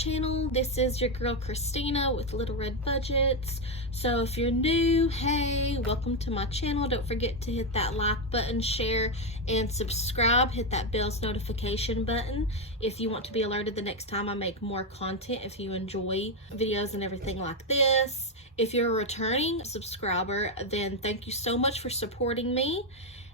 channel. This is your girl Christina with Little Red Budgets. So if you're new, hey, welcome to my channel. Don't forget to hit that like button, share, and subscribe. Hit that bell's notification button if you want to be alerted the next time I make more content, if you enjoy videos and everything like this. If you're a returning subscriber, then thank you so much for supporting me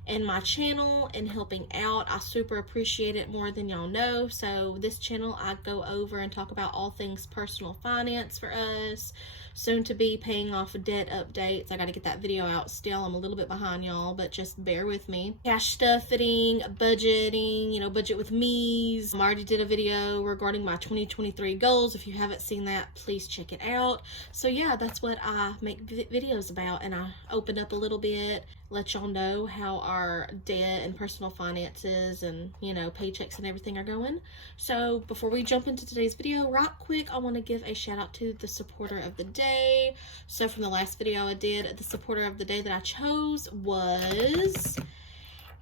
and my channel and helping out. I super appreciate it more than y'all know. So this channel, I go over and talk about all things personal finance for us, soon to be paying off debt updates. I got to get that video out still. I'm a little bit behind y'all, but just bear with me. Cash stuffing, budgeting, budget with me's. I already did a video regarding my 2023 goals. If you haven't seen that, please check it out. So yeah, that's what I make videos about, and I open up a little bit, let y'all know how our debt and personal finances and paychecks and everything are going. So before we jump into today's video, right quick, I want to give a shout out to the supporter of the day. So from the last video I did, the supporter of the day that I chose was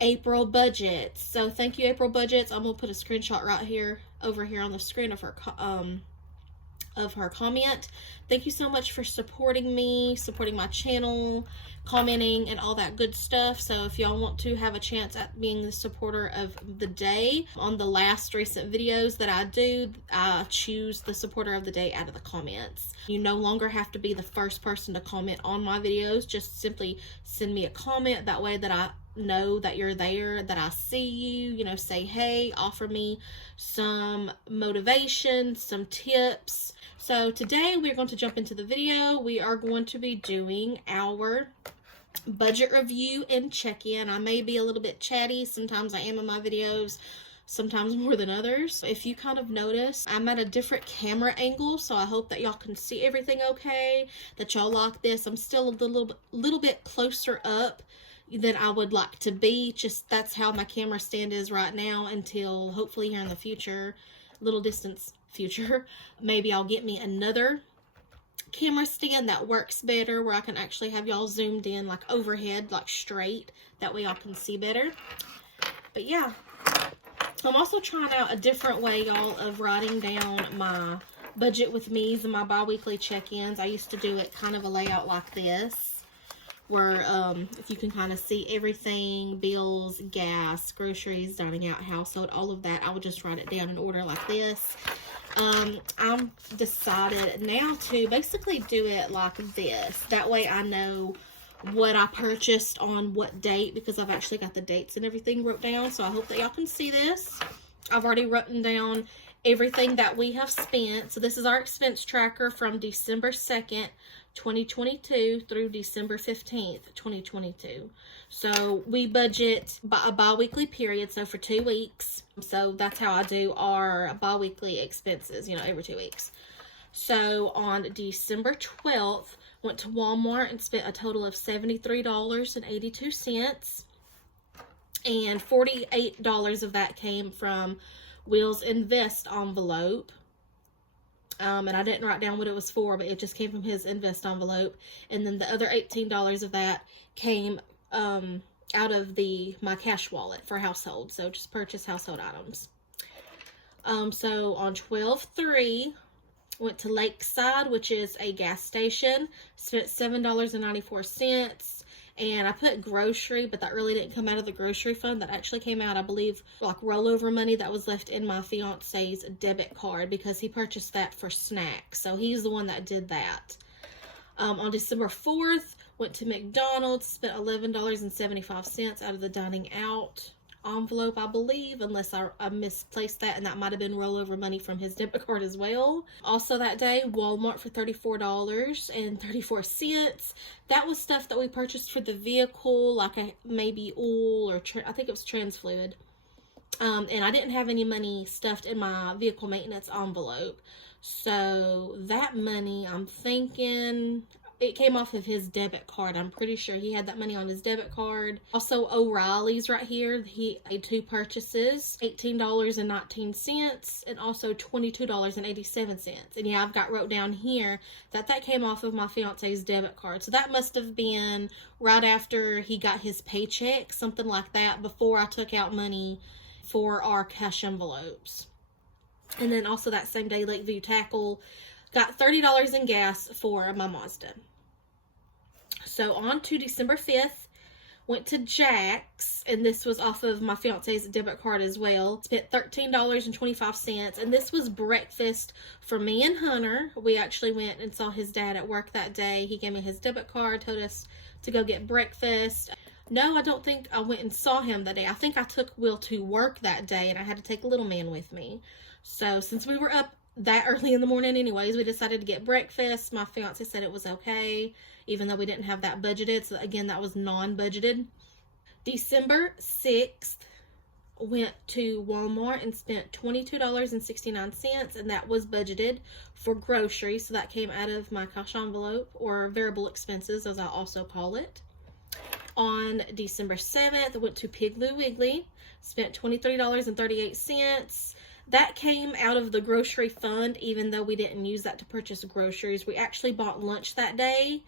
April Budgets. So thank you, April Budgets. I'm gonna put a screenshot right here over here on the screen of her comment. Thank you so much for supporting me, supporting my channel, commenting, and all that good stuff. So if y'all want to have a chance at being the supporter of the day, on the last recent videos that I do, I choose the supporter of the day out of the comments. You no longer have to be the first person to comment on my videos. Just simply send me a comment. That way that I know that you're there, that I see you, say hey, offer me some motivation, some tips. So today we're going to jump into the video. We are going to be doing our budget review and check-in. I may be a little bit chatty. Sometimes I am in my videos, sometimes more than others. If you kind of notice, I'm at a different camera angle, so I hope that y'all can see everything okay, that y'all like this. I'm still a little bit closer up than I would like to be. Just that's how my camera stand is right now, until hopefully here in the future, little distance future, maybe I'll get me another camera stand that works better, where I can actually have y'all zoomed in like overhead, like straight, that way y'all can see better. But yeah, I'm also trying out a different way, y'all, of writing down my budget with me's and my bi-weekly check-ins. I used to do it kind of a layout like this, where if you can kind of see everything, bills, gas, groceries, dining out, household, all of that, I would just write it down in order like this. I'm decided now to basically do it like this. That way I know what I purchased on what date, because I've actually got the dates and everything wrote down. So I hope that y'all can see this. I've already written down everything that we have spent. So this is our expense tracker from December 2nd, 2022 through December 15th, 2022. So we budget by a bi-weekly period, so for 2 weeks. So that's how I do our bi-weekly expenses, every 2 weeks. So on December 12th, went to Walmart and spent a total of $73.82. And $48 of that came from Will's Invest envelope. And I didn't write down what it was for, but it just came from his Invest envelope. And then the other $18 of that came out of my cash wallet for household. So just purchase household items. So on 12/3, went to Lakeside, which is a gas station, spent $7.94. And I put grocery, but that really didn't come out of the grocery fund. That actually came out, I believe, like rollover money that was left in my fiance's debit card, because he purchased that for snacks. So he's the one that did that. On December 4th, went to McDonald's, spent $11.75 out of the dining out envelope, I believe, unless I misplaced that, and that might have been rollover money from his debit card as well. Also that day, Walmart for $34.34. That was stuff that we purchased for the vehicle, like maybe oil, or I think it was trans fluid. And I didn't have any money stuffed in my vehicle maintenance envelope. So that money, I'm thinking, it came off of his debit card. I'm pretty sure he had that money on his debit card. Also, O'Reilly's right here. He made 2 purchases, $18.19 and also $22.87. And yeah, I've got wrote down here that came off of my fiance's debit card. So that must have been right after he got his paycheck, something like that, before I took out money for our cash envelopes. And then also that same day, Lakeview Tackle got $30 in gas for my Mazda. So on to December 5th, went to Jack's, and this was off of my fiance's debit card as well. Spent $13.25, and this was breakfast for me and Hunter. We actually went and saw his dad at work that day. He gave me his debit card, told us to go get breakfast. No, I don't think I went and saw him that day. I think I took Will to work that day, and I had to take little man with me. So since we were up that early in the morning anyways, we decided to get breakfast. My fiance said it was okay, even though we didn't have that budgeted. So again, that was non-budgeted. December 6th, went to Walmart and spent $22.69, and that was budgeted for groceries. So that came out of my cash envelope, or variable expenses as I also call it. On December 7th, I went to Piggly Wiggly, spent $23.38. That came out of the grocery fund, even though we didn't use that to purchase groceries. We actually bought lunch that day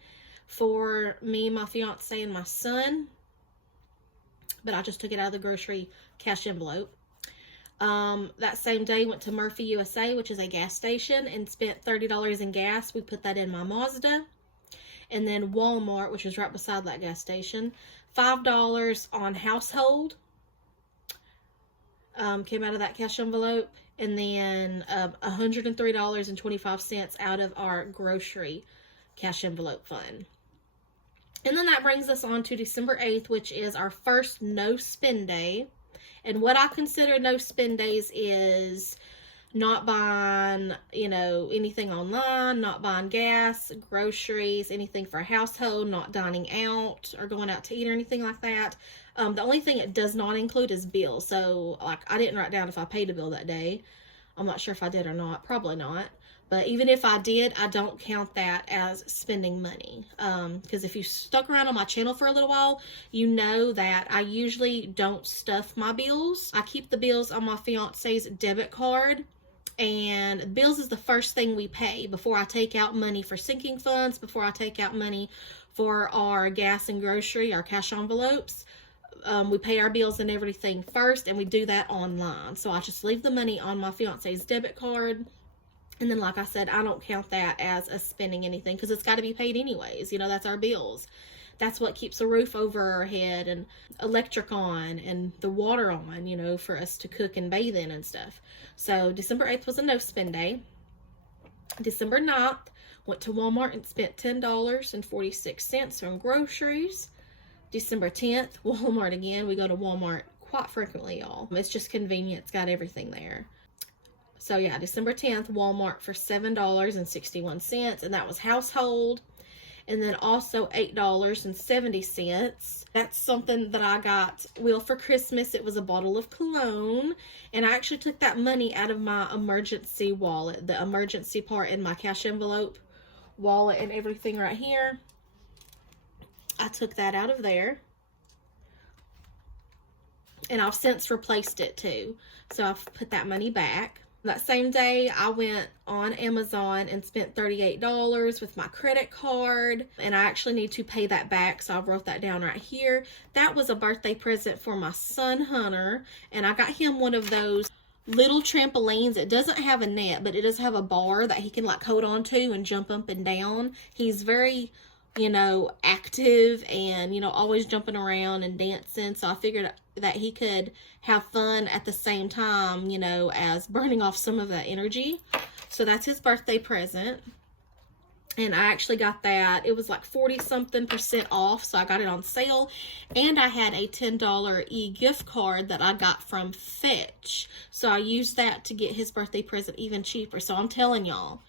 for me, my fiance, and my son, but I just took it out of the grocery cash envelope. That same day, went to Murphy USA, which is a gas station, and spent $30 in gas. We put that in my Mazda. And then Walmart, which is right beside that gas station, $5 on household came out of that cash envelope, and then $103.25 out of our grocery cash envelope fund. And then that brings us on to December 8th, which is our first no spend day. And what I consider no spend days is not buying, anything online, not buying gas, groceries, anything for a household, not dining out or going out to eat or anything like that. The only thing it does not include is bills. So, I didn't write down if I paid a bill that day. I'm not sure if I did or not. Probably not. But even if I did, I don't count that as spending money. Because if you stuck around on my channel for a little while, you know that I usually don't stuff my bills. I keep the bills on my fiance's debit card. And bills is the first thing we pay before I take out money for sinking funds, before I take out money for our gas and grocery, our cash envelopes. We pay our bills and everything first, and we do that online. So I just leave the money on my fiance's debit card. And then, like I said, I don't count that as a spending anything because it's got to be paid anyways. That's our bills. That's what keeps a roof over our head and electric on and the water on, for us to cook and bathe in and stuff. So December 8th was a no spend day. December 9th, went to Walmart and spent $10.46 on groceries. December 10th, Walmart again. We go to Walmart quite frequently, y'all. It's just convenient. It's got everything there. So yeah, December 10th, Walmart for $7.61, and that was household. And then also $8.70. That's something that I got Will for Christmas. It was a bottle of cologne. And I actually took that money out of my emergency wallet. The emergency part in my cash envelope wallet and everything right here. I took that out of there. And I've since replaced it too. So I've put that money back. That same day, I went on Amazon and spent $38 with my credit card, and I actually need to pay that back, so I wrote that down right here. That was a birthday present for my son, Hunter, and I got him one of those little trampolines. It doesn't have a net, but it does have a bar that he can hold on to and jump up and down. He's very, active and, always jumping around and dancing, so I figured that he could have fun at the same time, as burning off some of that energy. So that's his birthday present. And I actually got that. It was 40-something% off, so I got it on sale. And I had a $10 e-gift card that I got from Fetch. So I used that to get his birthday present even cheaper. So I'm telling y'all,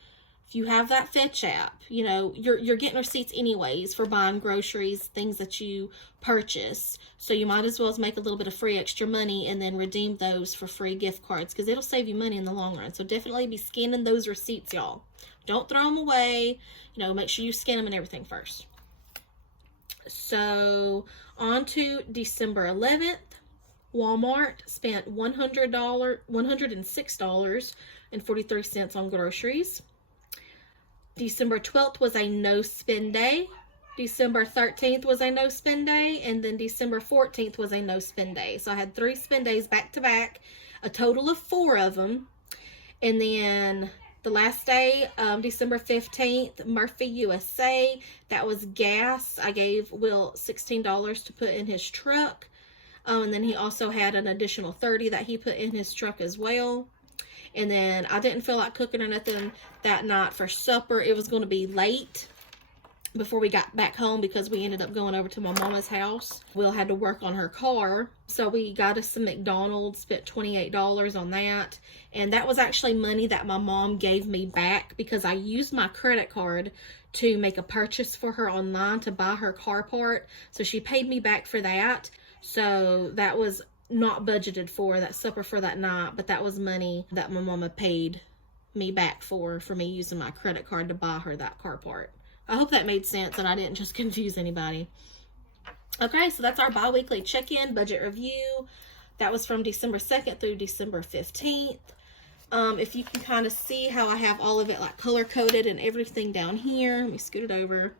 if you have that Fetch app, you're getting receipts anyways for buying groceries, things that you purchase. So you might as well make a little bit of free extra money and then redeem those for free gift cards because it'll save you money in the long run. So definitely be scanning those receipts, y'all. Don't throw them away. Make sure you scan them and everything first. So on to December 11th, Walmart spent $106.43 on groceries. December 12th was a no spend day. December 13th was a no spend day. And then December 14th was a no spend day. So I had 3 spend days back to back, a total of 4 of them. And then the last day, December 15th, Murphy, USA. That was gas. I gave Will $16 to put in his truck. And then he also had an additional $30 that he put in his truck as well. And then I didn't feel like cooking or nothing that night for supper. It was going to be late before we got back home because we ended up going over to my mama's house. Will had to work on her car. So we got us some McDonald's, spent $28 on that. And that was actually money that my mom gave me back because I used my credit card to make a purchase for her online to buy her car part. So she paid me back for that. So that was not budgeted for that supper for that night, but that was money that my mama paid me back for me using my credit card to buy her that car part. I hope that made sense and I didn't just confuse anybody. Okay, so that's our bi-weekly check-in budget review. That was from December 2nd through December 15th. If you can kind of see how I have all of it like color-coded and everything down here. Let me scoot it over.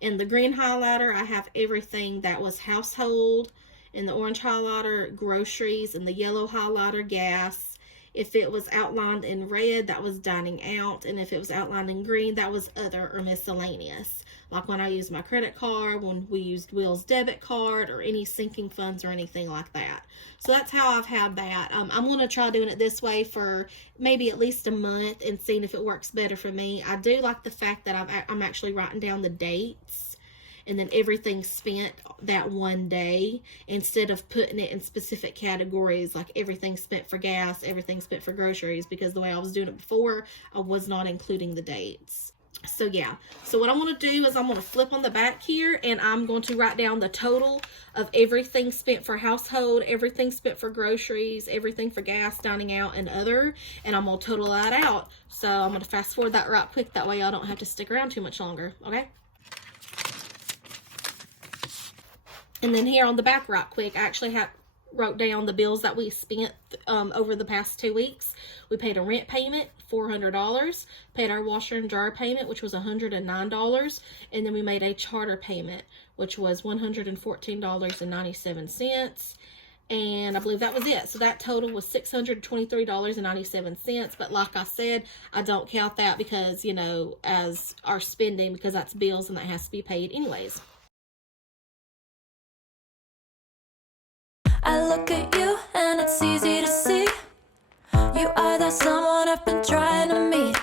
In the green highlighter, I have everything that was household. In the orange highlighter, groceries. In the yellow highlighter, gas. If it was outlined in red, that was dining out. And if it was outlined in green, that was other or miscellaneous. Like when I used my credit card, when we used Will's debit card, or any sinking funds or anything like that. So that's how I've had that. I'm going to try doing it this way for maybe at least a month and seeing if it works better for me. I do like the fact that I'm actually writing down the dates and then everything spent that one day instead of putting it in specific categories like everything spent for gas, everything spent for groceries, because the way I was doing it before, I was not including the dates. So yeah, so what I'm going to do is I'm going to flip on the back here and I'm going to write down the total of everything spent for household, everything spent for groceries, everything for gas, dining out, and other, and I'm going to total that out. So I'm going to fast forward that right quick, that way I don't have to stick around too much longer, okay? And then here on the back right quick, I actually wrote down the bills that we spent over the past 2 weeks. We paid a rent payment, $400, paid our washer and dryer payment, which was $109, and then we made a charter payment, which was $114.97. And I believe that was it. So that total was $623.97. But like I said, I don't count that because, you know, as our spending, because that's bills and that has to be paid anyways. I look at you and it's easy to see you are that someone I've been trying to meet.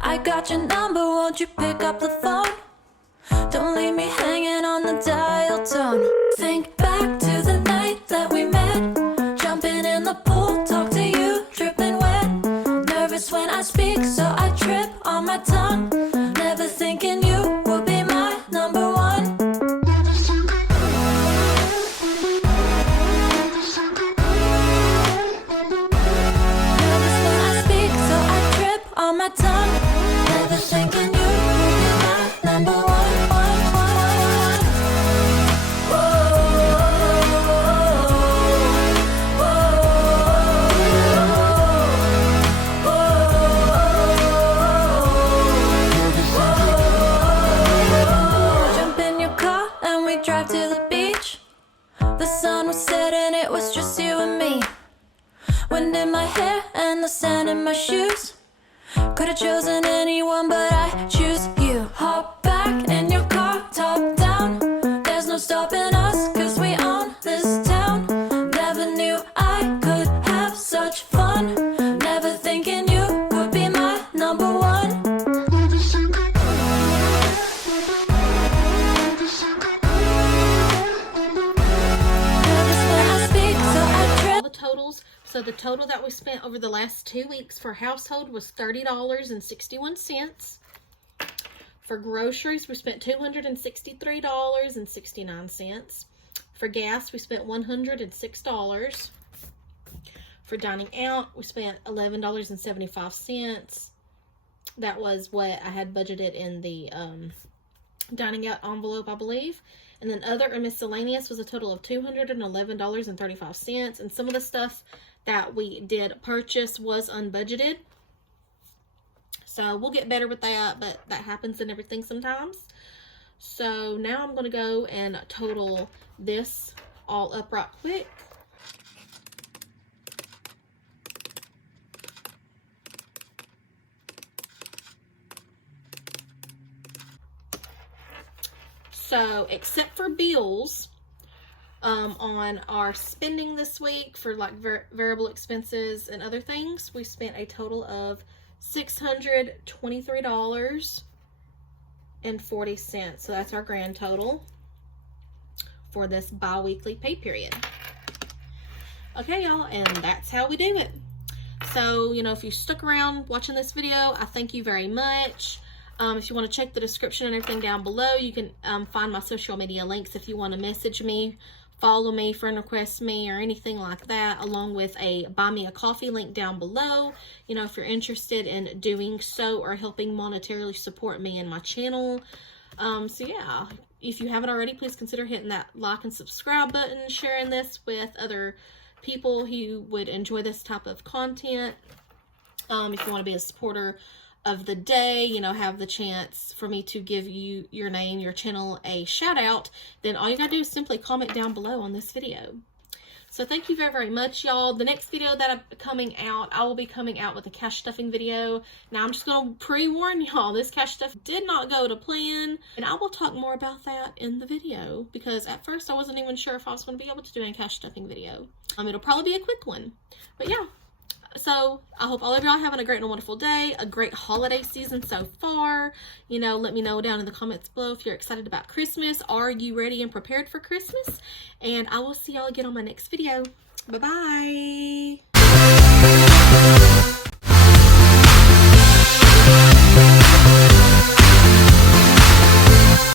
I got your number, won't you pick up the phone? Don't leave me hanging on the dial tone. Think back to the night that we met, jumping in the pool, talk to you, dripping wet. Nervous when I speak, so I trip on my tongue. Never thinking you would be my number one. My tongue, never thinking you would be my number one. Whoa, jump in your car and we drive to the beach. The sun was setting, it was just you and me. Wind in my hair and the sand in my shoes. Could've chosen anyone, but I choose you. Hop back in your car, top down. There's no stopping us, cause we own this town. Never knew I could have such fun. Never thinking you would be my number one. Nervous when I speak, so I trip. All the totals. So the total that we spent over the last 2 weeks for household was $30.61. For groceries, we spent $263.69. For gas, we spent $106. For dining out, we spent $11.75. That was what I had budgeted in the dining out envelope, I believe. And then other and miscellaneous was a total of $211.35. And some of the stuff that we did purchase was unbudgeted. So we'll get better with that, but that happens in everything sometimes. So now I'm going to go and total this all up right quick. So, except for bills, on our spending this week for like variable expenses and other things, we spent a total of $623.40. So that's our grand total for this bi-weekly pay period. Okay, y'all, and that's how we do it. So, you know, if you stuck around watching this video, I thank you very much. If you want to check the description and everything down below, you can find my social media links if you want to message me, follow me, friend request me, or anything like that, along with a buy me a coffee link down below, you know, if you're interested in doing so or helping monetarily support me and my channel. So yeah, if you haven't already, please consider hitting that like and subscribe button, sharing this with other people who would enjoy this type of content. If you want to be a supporter of the day, you know, have the chance for me to give you your name, your channel a shout out, then all you gotta do is simply comment down below on this video. So thank you very, very much, y'all. The next video that I'm coming out, I will be coming out with a cash stuffing video. Now I'm just gonna pre-warn y'all, this cash stuff did not go to plan, and I will talk more about that in the video, because at first I wasn't even sure if I was gonna be able to do a cash stuffing video. It'll probably be a quick one, but yeah. So, I hope all of y'all having a great and wonderful day, a great holiday season so far. You know, let me know down in the comments below if you're excited about Christmas. Are you ready and prepared for Christmas? And I will see y'all again on my next video. Bye-bye.